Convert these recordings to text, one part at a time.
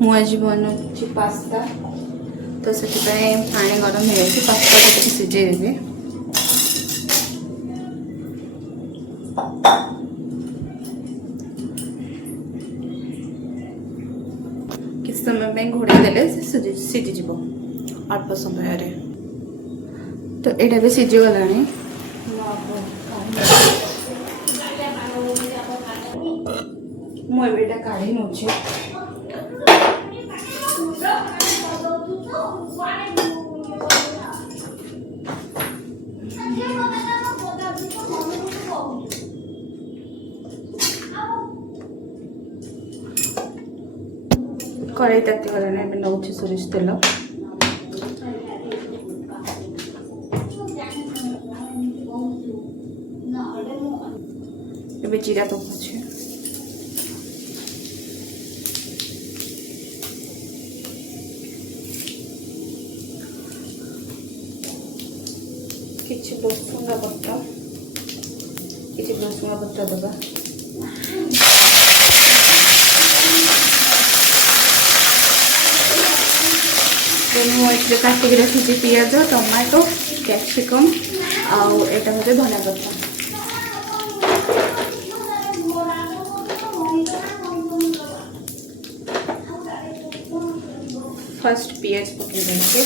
ମୁଁ ଆଜି ବନାଉଛି ପାସ୍ତା। ତ ସେଥିପାଇଁ ପାଣି ଗରମ ହେଇଯାଇଛି, ପାସ୍ତାକୁ ଟିକେ ସିଝେଇ ଦେବି। କିଛି ସମୟ ପାଇଁ ଘୋଡ଼େଇ ଦେଲେ ସେ ସିଝିଯିବ ଅଳ୍ପ ସମୟରେ। ତ ଏଇଟା ବି ସିଝିଗଲାଣି। ମୁଁ ଏବେ ଏଇଟା କାଢ଼ି ନେଉଛି। କড়াই ତାତିଗଲାଣି, ଏବେ ନେଉଛି ସୋରିଷ ତେଲ। ଏବେ ଜିରା ପକାଉଛି। କିଛି ଭୃଷଙ୍ଗ ପତ୍ର ଦେବା। ମୁଁ ଏଥିରେ କାଟିକି ରଖିଛି ପିଆଜ, ଟମାଟୋ, କ୍ୟାପ୍ସିକମ୍ ଆଉ ଏଇଟା ହେଉଛି ଧନିଆ ପତ୍ର। ଫାଷ୍ଟ ପିଆଜ ପକେଇ ଦେଉଛି।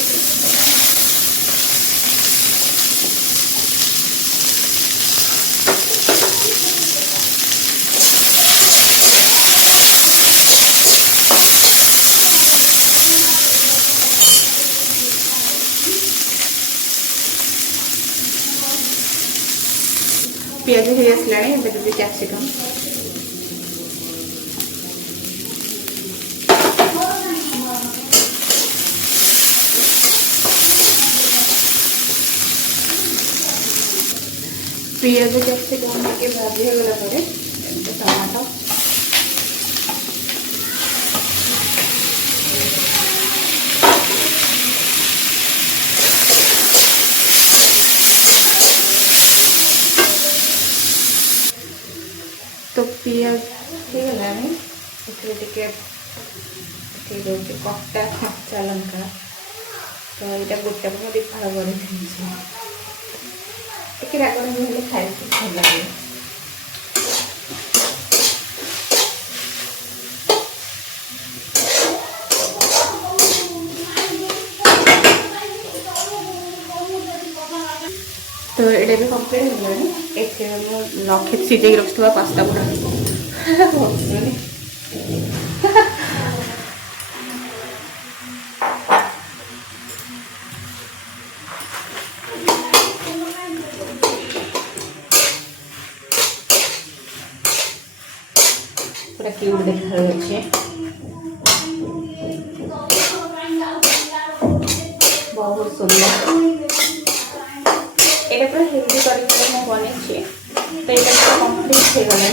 ପିଆଜ ହେଇ ଆସିଲାଣି, ଏବେ ଦେବି କ୍ୟାପ୍ସିକମ୍। ପିଆଜ କ୍ୟାପ୍ସିକମ୍ ଟିକେ ଭାଜି ହେଇଗଲା ପରେ ଟମାଟୋ, तो पियाज ହେଇଗଲାଣି। ଏଥିରେ ଟିକେ ପକେଇ ଦେଉଛି କଟା କଞ୍ଚା ଲଙ୍କା। ତ ଏଇଟା ଗୋଟାକୁ ମୁଁ ଦିଫାଳ କରି ଦେଇଛି। ଟିକେ ରାଗ ହେଲେ ଖାଇବାକୁ ଭଲ ଲାଗେ। तो ये भी कम्प्लीट हो गया। सीधे रखा पास्ता गुड़ा पूरा क्यूट देखा बहुत सुंदर। ये पूरा हेल्दी तरीके मैं बनी तो ये कम्प्लीट हो गला।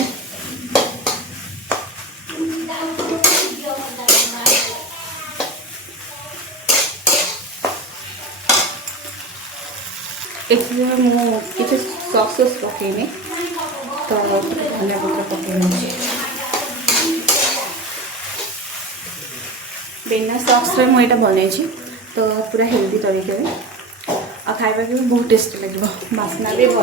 मुझे सॉस पकईनी तो धनिया पत्र पकई बिना सॉस रे मुझे बन तो पूरा हेल्दी तरीके और खाइबा भी बहुत टेस्टी लगे, बास्ना भी